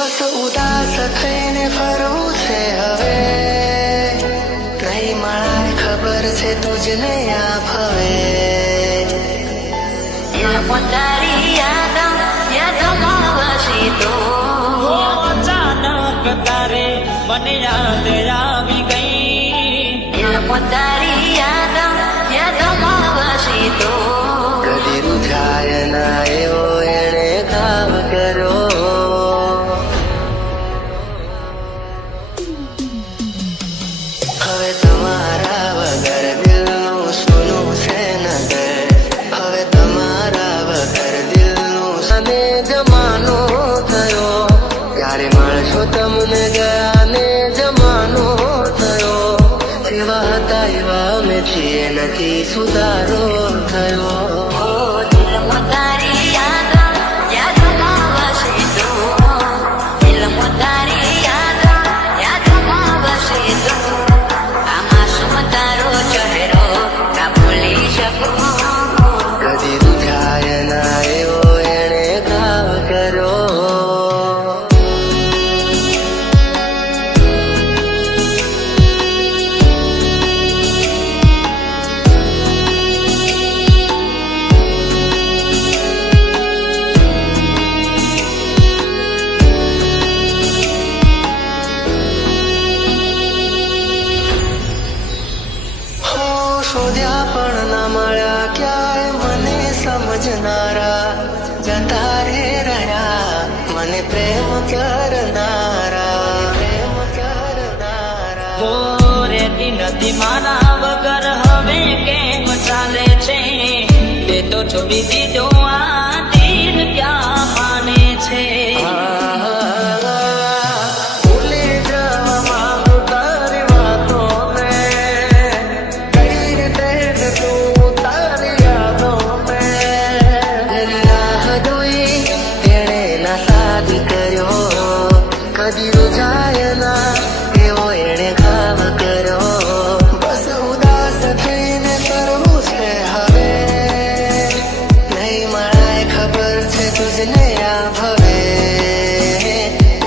બસ ઉદાસ થઈને ફરવું છે હવે, નહીં મળે ખબર છે તુજને આ ભવે. તારી યાદમાં વસી તો અચાનક તારે મને યાદ આવી ગઈ. તારી યાદમાં વસી તો કદી રૂઝાય ના એવો એણે ઘાવ કર્યો. હવે તમારા વગર દિલનું સોનું છે નગર, હવે તમારા વગર દિલનું સને જમાનો થયો. ત્યારે મળશો તમને ગયાને જમાનો થયો. જેવા હતા એવા અમે છીએ, નથી સુધારો થયો. તારી યાદમાં વસી તો તારી યાદમાં વસી તો આમાં શું તારો ચહેરો ના ભૂલી શકું. કદી રૂઝાય ના એવો એણે ઘાવ કર્યો. શોધ્યા પણ ના મળ્યા ક્યાંય મને સમજનારા, જતા રે રહ્યા મને પ્રેમ કરનારા. હો રેતી નથી મારા વગર હવે કેમ ચાલે છે? તે તો છોડી દીધો આ દિલ ક્યાં માને છે? ભૂલી જવા માંગુ તારી વાતોને, કઈ રીતે તું તારી યાદોને. એની રાહ જોઈ તેણે ના સાથ કર્યો. કદી રૂઝાય ના એવો એણે ઘાવ કર્યો. બસ ઉદાસ થઈને ફરવું છે હવે, નહીં મળાય ખબર છે તુજને આ ભવે.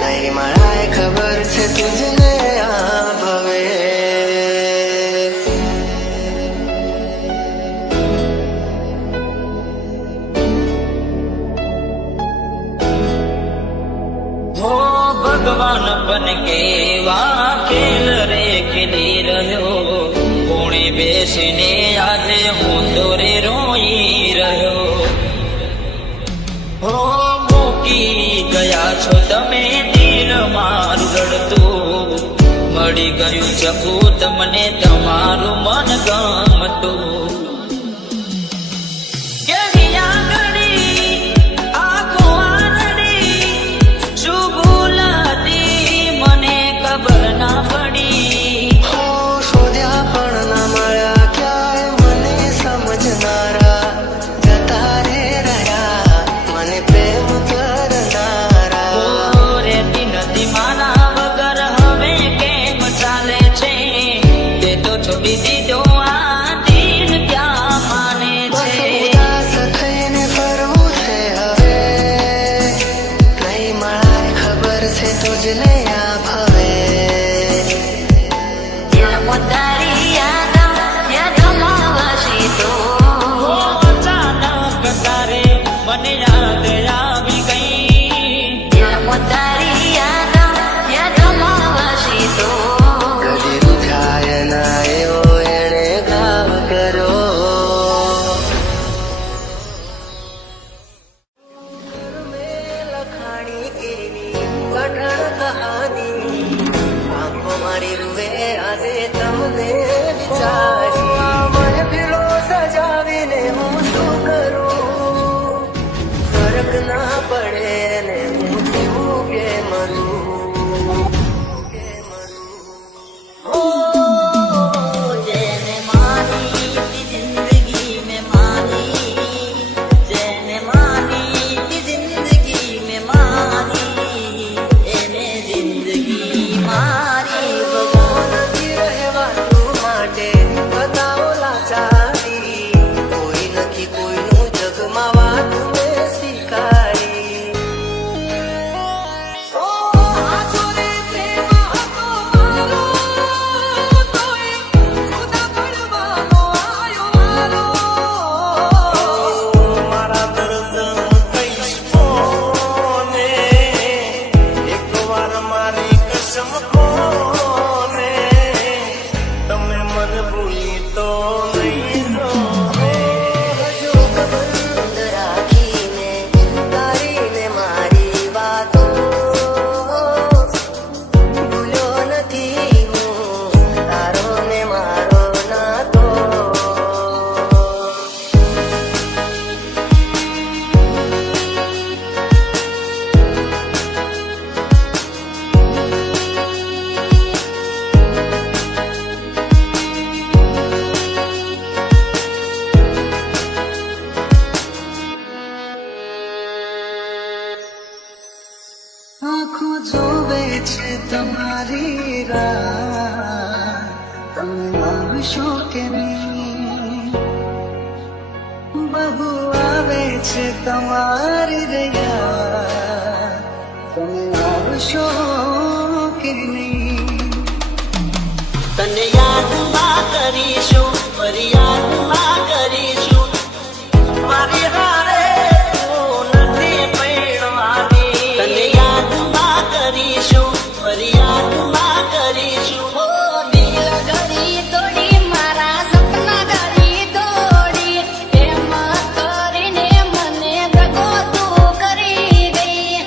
નહીં મળાય ખબર છે તુજને આ ભવે. હો ભગવાન પણ કેવા ખેલ રે ખેલી રહ્યો. કોણે બેસીને આજે હું દોરે રોઈ રહ્યો. હો મૂકી ગયા છો તમે દિલ મારું રડતું, મળી ગયું ચકુ તમને તમારું મન ગમતું. શોધ્યા પણ ના મળ્યા ક્યાંય મને સમજનારા, જતા રે રહ્યા મને પ્રેમ કરનારા. રેતી નથી મારા વગર હવે કેમ ચાલે છે? તે તો છોડી દીધો આ દિલ ક્યાં માને બસ છે? ઉદાસ થઈને ફરવું છે હવે, નહીં મળાય ખબર છે તુજને આ ભવે. તારી યાદમાં વસી તો અચાનક તારે મને યાદ આવી ગઈ. તારી યાદમાં વસી તો કદી રૂઝાય ના એવો એણે ઘાવ કર્યો. લખાણી એની કઠણ કહાની, આંખો મારી રૂવે આજે તમને વિચારી. મહેફિલો સજાવીને હું શું કરું? ફરક ના પડે ને હું જીવું કે મરું. જેને માની જિંદગી में मानी, જેને માની જિંદગી में मानी, એને જિંદગી મારી નથી રહેવાનું માટે બતાવો લાચારી. કોઈ નથી કોઈનું જગમાં વાત મેં સ્વીકારી. આંખો જોવે છે તમારી રાહ, તમે આવશો કે નહીં? બહુ આવે છે તમારી રહ્યા, તમે આવશો કે નહીં? તને યાદમાં કરીશું, ફરિયાદમાં કરીશું, મારી હારે તું નથી પડવાની. તને યાદમાં કરીશું, ફરિયાદમાં કરીશું. ઓ દિલ ઘડી તોડી, મારા સપના ઘડી તોડી, એમાં કરીને મને દગો તું કરી ગઈ.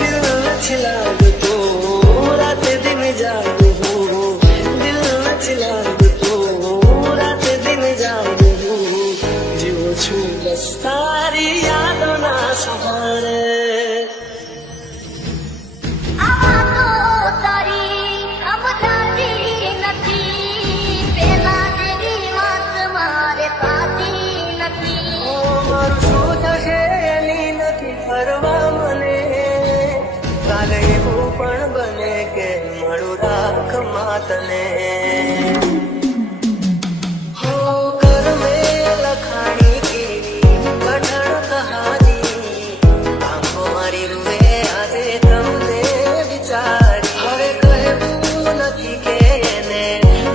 દિલ નથી લાગતું, રાતે દિન જાગું હું. દિલ નથી લાગતું, રાતે દિન જાગું હું. જીવું છું બસ તારી યાદોના સહારે. આ તો તારી અમદારી નથી, પેલા જેવી વાત મારે થતી નથી. મારું શું થશે એની નથી પરવા મને. કાલે એવું પણ બને કે મળું રાખ માતને. હો કર મેં લખાણી કેવી કઠણ કહાની, આંખો મારી રૂએ આજે તમને વિચારી. હવે કહેવું નથી કે એને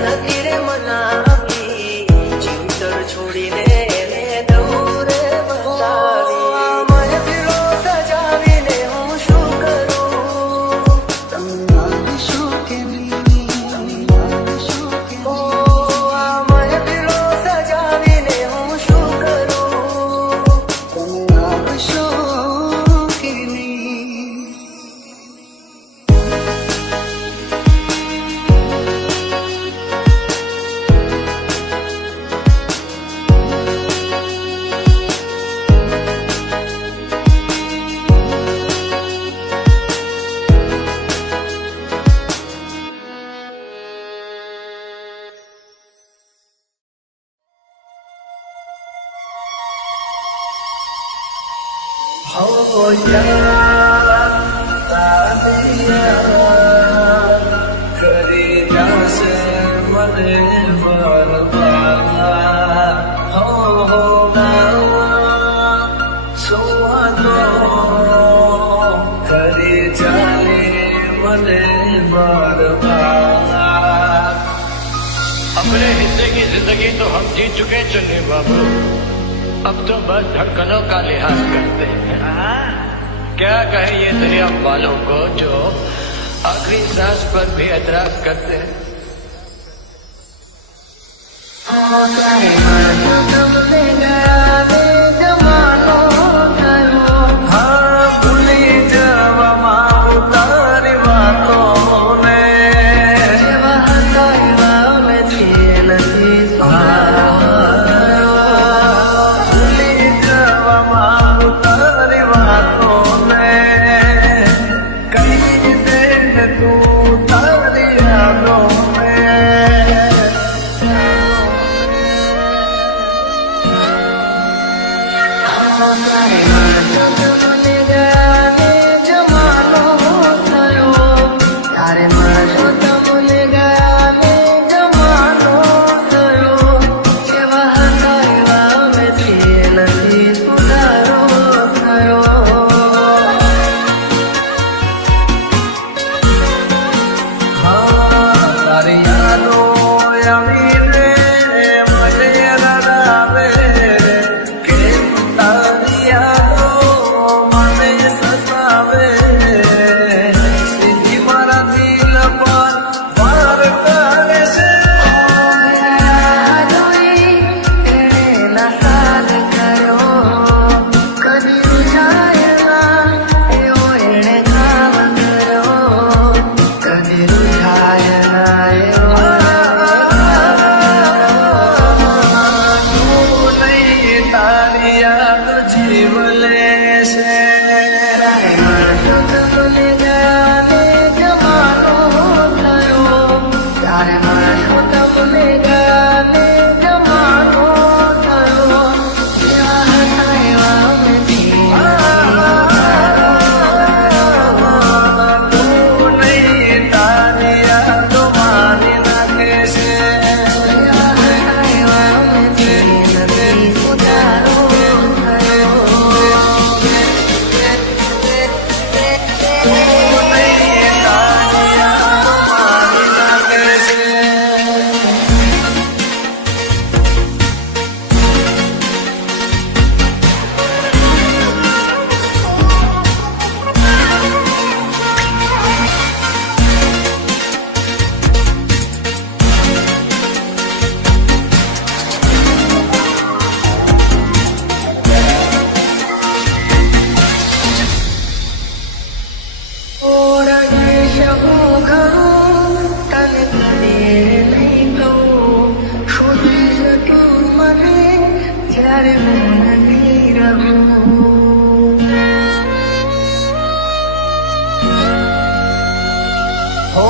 નથી રે મનાવી, જીવતર છોડીને એને દૂરે બતાવી. મહેફિલો સજાવીને હું શું કરું? તમે આવશો કે નહીં? આવશો કે નહીં? ઓ આ મહેફિલો સજાવીને હું શું કરું? તમે આવશો કે નહીં? હો યાર તારિયા કરી જાશે મને વરદાન. હો ના સુવાદો કરી જાને મને વરદાન. अपने हिस्से की जिंदगी तो हम जी चुके चुन्नी बाबू, अब तो बस धड़कनों का लिहाज करते हैं. क्या कहे ये दरिया वालों को जो आखिरी सांस पर भी एतराज करते हैं. તમને ગયા ને જમાનો થયો, હા ભૂલી જવામાં તારી વાતોને. જેવા હતા એવા અમે છીએ નથી. ભૂલી જવામાં તારી વાતોને, કહી દે ને તું તારી યાદોને. ઓળખી શકું ખરું તને કદીએ નહીં કહું શોધી શક્યું મને જ્યારે હું નથી રહું હો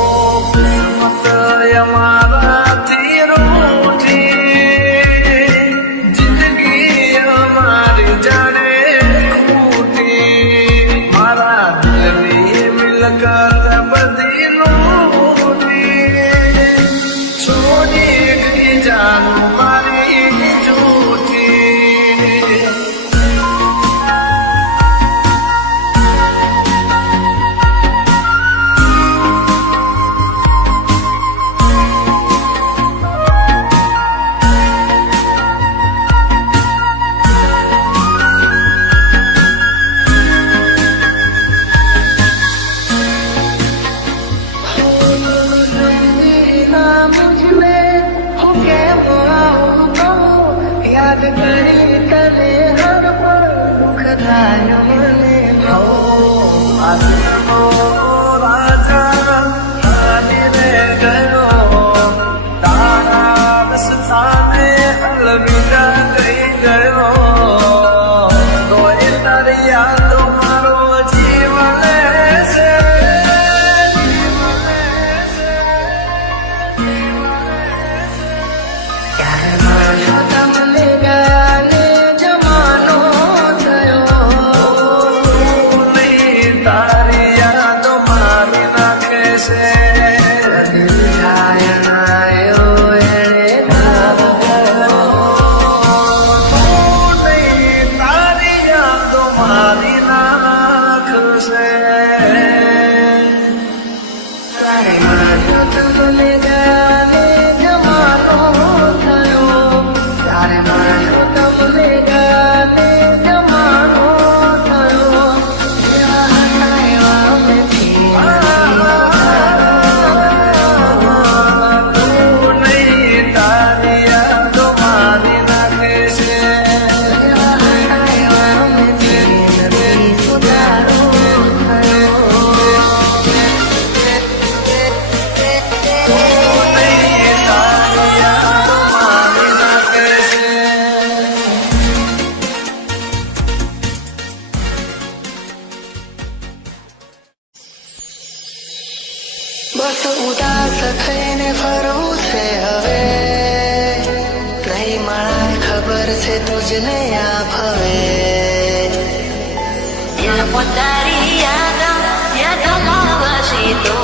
કિસ્મત અમારાથી રૂઠી જિંદગી અમારી જાણે ખૂટી મારા દિલની મિલકત બધી લૂટી છોડી ગઈ જાન મારી જૂઠી યાદ કરી તને હર પળ દુઃખ થાય મને હો આત્મો રાજા હાની રે ગયો તારા રસ્તાને અલવિદા કહી ગયો તોય તારી યાદો મારો જીવ લેશે તમને ગાને જમાનો થયો તારી યાદો મારી નાખે છે તારી યાદો મારી નાખશે તમને ગાને જમાનો થયો તારે મારો તમને ગાને જમાનો થયો એવા નથી તું નહીં તારી યાદો મારી નાખે છે એવા નથી સુધારો બસ ઉદાસ થઈને ફરવું છે હવે નહીં મારા ખબર છે તુજને આ ભવે તારી યાદોમાં વસી તો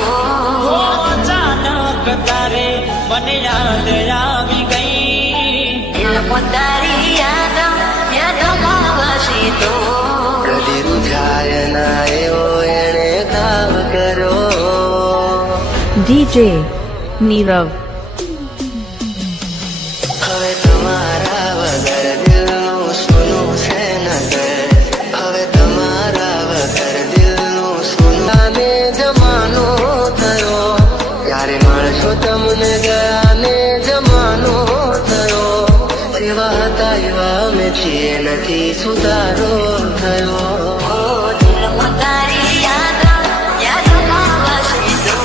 અચાનક તારે મને યાદ આવી ગઈ તારી યાદોમાં વસી તો કદી રૂઝાય ના એવો એણે કામ કર્યો DJ Nirav. હવે તમારા વગર દિલનું સોનું છે નગર હવે તમારા વગર દિલનું સોનાને જમાનો થયો ત્યારે માણસો તમને ગયાને જમાનો થયો જેવા હતા એવા અમે છીએ નથી સુધારો થયો તારી યાદોમાં વસી તો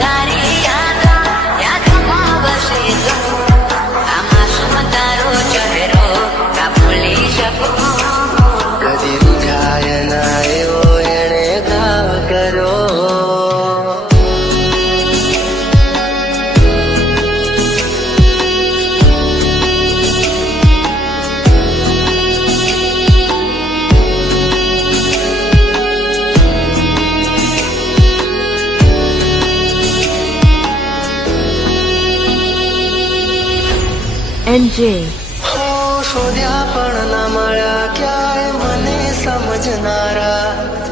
તારી યાદોમાં વસી તો આમાં શું તારો ચહેરો કા ભૂલી શકું કદી રૂઝાય ના એવો એણે ઘાવ કર્યો NJ. હો શોધ્યા પણ ના મળ્યા ક્યાંય મને સમજનારા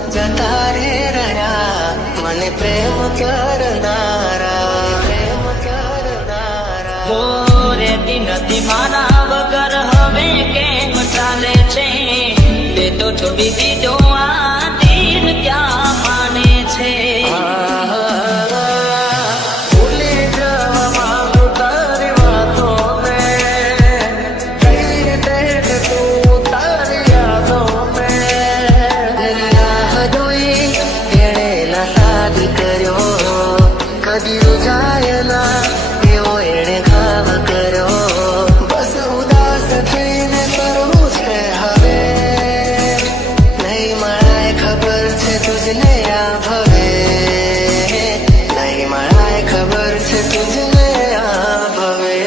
જતા રે રહ્યા મને પ્રેમ કરનારા હો રેતી નથી મારા વગર હવે કેમ ચાલે છે તે તો છોડી દીધો આ દિલ ક્યાં માને છે ભૂલી જવા માંગુ તારી વાતોને કઈ રીતે તું તારી યાદોને રાહ જોઈ તુજને આ ભવે નહીં મળાય ખબર છે તુજને આ ભવે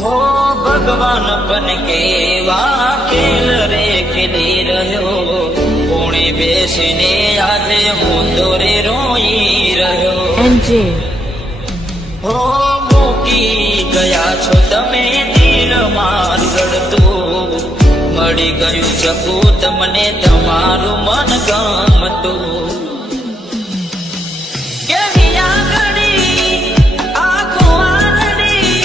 હો ભગવાન બન કે વાકેલ રે ખેલી રહ્યો કોણે બેસીને આજે હું દોરે રોઈ રહ્યો NJ, હો મૂકી ગયા છો તમે દિલ માર ગળતું મળી ગયું શકું તમને તમારું મન ગમતું કેવી આગળી આંખો આંગળી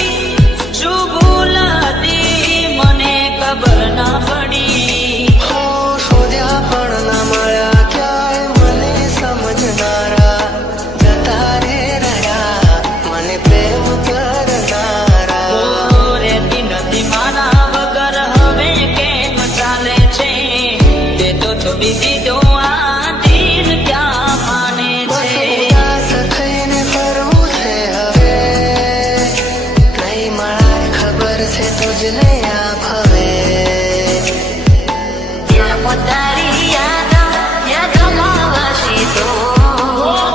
શું ભૂલ હતી મને ખબર ના પડી હો શોધ્યા પણ ના મળ્યા ક્યાંય મને સમજનારા જતા રે રહ્યા મને પ્રેમ કરનારા રેતી નથી મારા વગર હવે કેમ ચાલે છે તે તો છોડી દીધો આ દિલ ક્યાં માને બસ છે ઉદાસ થઈને ફરવું છે હવે નહીં મળાય ખબર છે તુજને આ ભવે દિલમાં તારી યાદોમાં વસે તો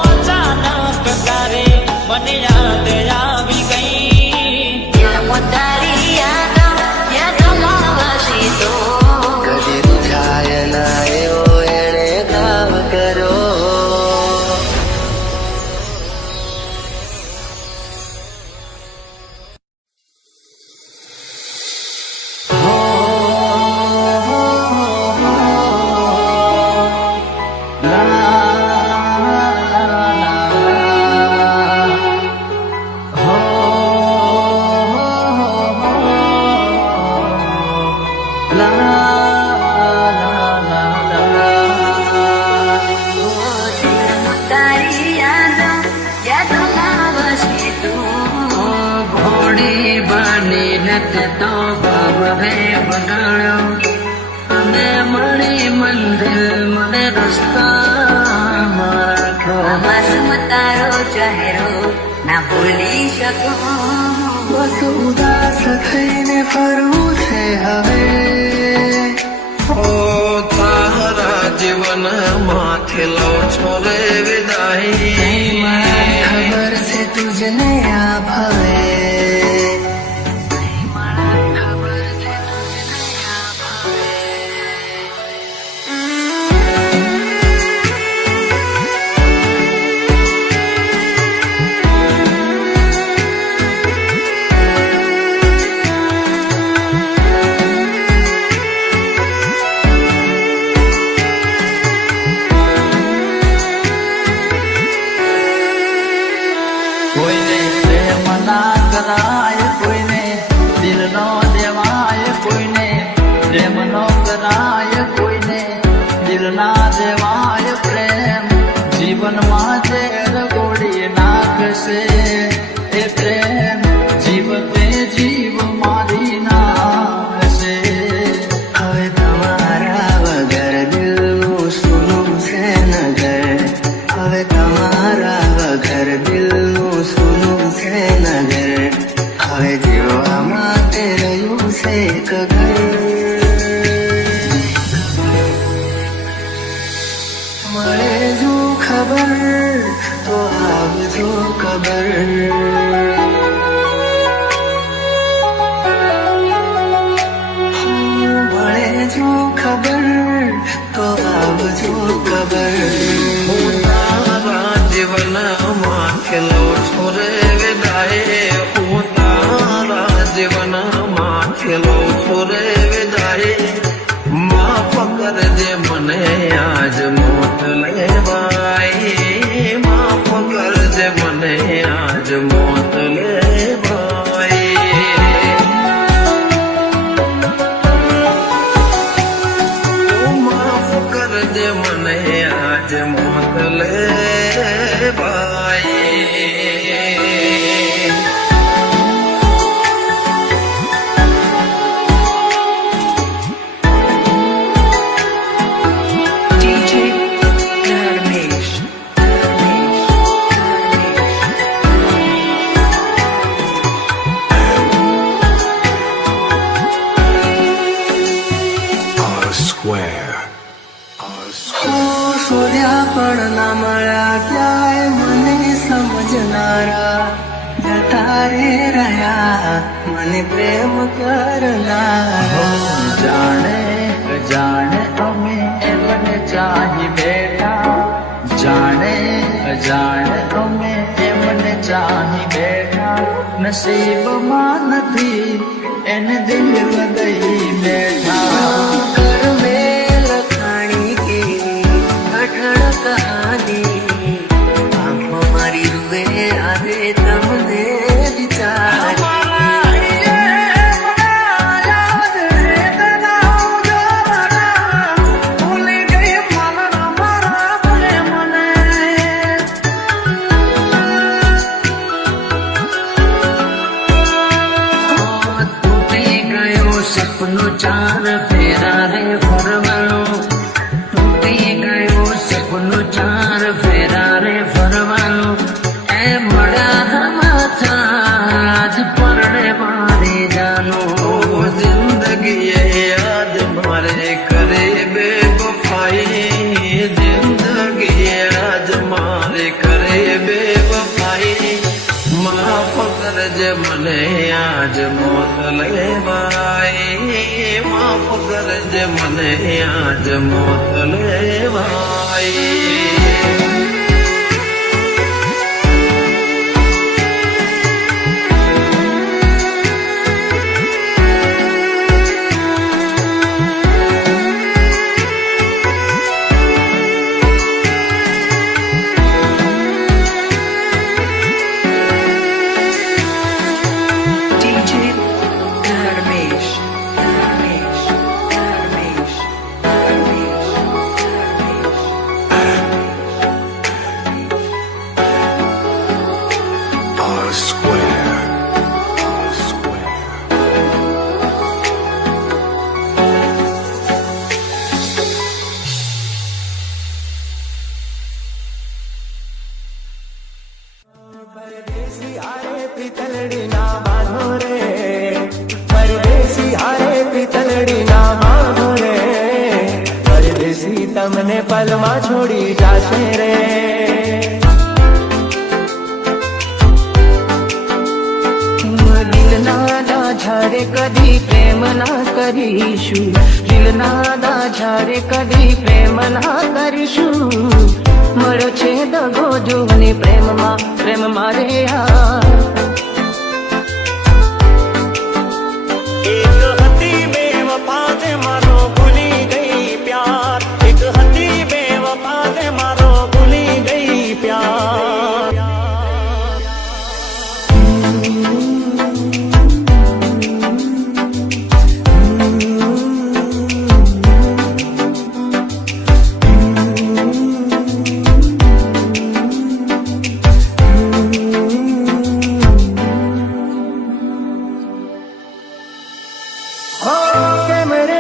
અચાનક તારે મને યાદ આવી ગઈ દિલમાં તારી યાદોમાં વસે તો કદી રૂઠાય ના એવો એણે ગાવ કર્યો તારી યાદોમાં વસે તો ઘોડી બની નથી તો બાબરે બગાડ્યો અને મળી મંદિર મને રસ્તા રાખો માસૂમ તારો ચહેરો ના ભૂલી શકું બસ ઉદાસ થઈને ફરવું છે હવે ઓ તારા જીવન માથે લો છો રે વિદાય ખબર છે તુજને આ ભવે ખબર છે તુજને આ ભવે કોઈને પ્રેમ ના કરાય કોઈને દિલ નો દેવાય કોઈને પ્રેમ નો કરાય કોઈને દિલ ના દેવાય પ્રેમ જીવનમાં ઝેર ગોળી નાખશે એ પ્રેમ જીવ તે જીવ મારી નાખશે હવે તમારા વગર દિલનું સૂનું છે નગર હવે તમારા વગર દિલનું સૂનું છે નગર હવે જીવવા માટે રહ્યું છે એક ઘર મળે જો ખબર તો આવજો ખબર મને પ્રેમ કરનારો જાણે અજાણે અમે એમને ચાહી બેઠા જાણે અજાણે અમે એમને ચાહી બેઠા નસીબમાં નથી એને દિલ લગઈ બેઠા कर में लखाणी की अठड़ कहानी आंखों मारी रुए आदे तमने विचार સપનું ચાર ફેરા રે ફરવાનું તૂટી ગયું સપનું ચાર ફેરા રે ફરવાનું એ મળ્યા માથા આજ પરણે મારી જાનું જિંદગી યાદ મારે કરે બેવફાઈ જિંદગી યાદ મારે કરે બેવફાઈ માફ કરજે મને આજ મોત લેવાય માફ કરજે મને આજ મોત લેવાય DJ Dharmesh, Dharmesh, Dharmesh, Dharmesh, Dharmesh. R square. R square. परदेसी हारे पितलड़ी ना बांधो रे परदेसी हारे पितलड़ी ना बांधो रे परदेसी तमने पलमा छोड़ी जाशे रे દિલના ઝારે કદી પ્રેમ ના કરીશું દિલના ઝારે કદી પ્રેમ ના કરીશું મળ્યો છે દગો જોને પ્રેમ મારે એક હતી બેવફા તે મારો ભૂલી ગઈ પ્યાર એક હતી બેવફા તે મારો ભૂલી ગઈ પ્યાર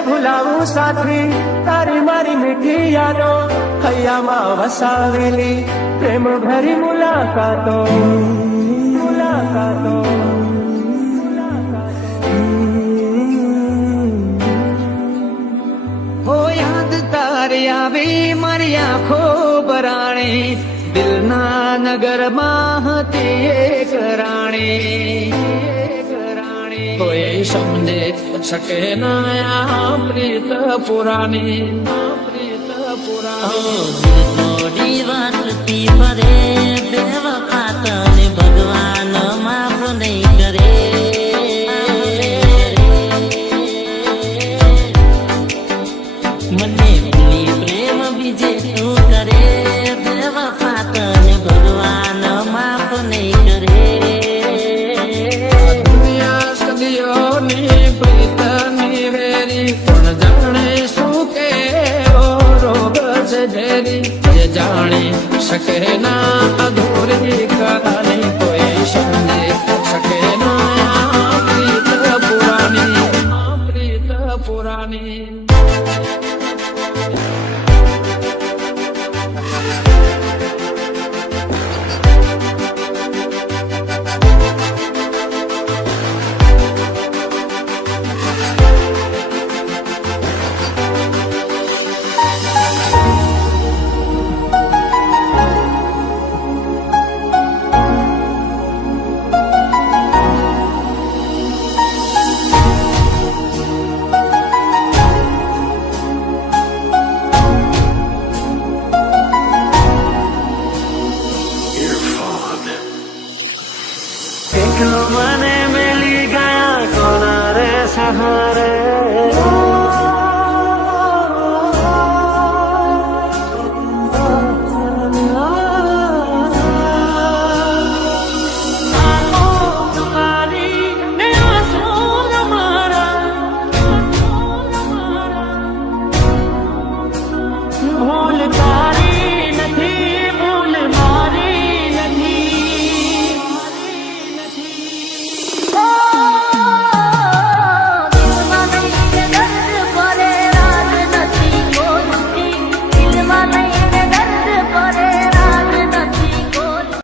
ભૂલાવું સાથી તારી મારી મીઠી યાદો હૈયામાં વસાવેલી પ્રેમ ભરી મુલાકાતો મુલાકાતો હો યાદ તારી આવી મારી આંખો બરાણે દિલના નગરમાં હતી એક રાણી કોઈ સમજે શકે ના પ્રીત પુરાણી પ્રીત પુરાણી થોડી વાતથી ભરે બેવફા તને ભગવાન માફ નહીં કરે મને ભૂલી પ્રેમ બીજે તું કરે બેવફા તને ભગવાન માફ નહીં કરે દુનિયા સદીઓની પ્રીતની વેરી કોણ જાણે શું કેવો રોગ છે ઝેરી જે જાણી શકે ના અધૂરી કહાની કોઈ સમજે શકે ના પ્રીત પુરાણી એકલો મને મેલી ગયા કોના રે સહારા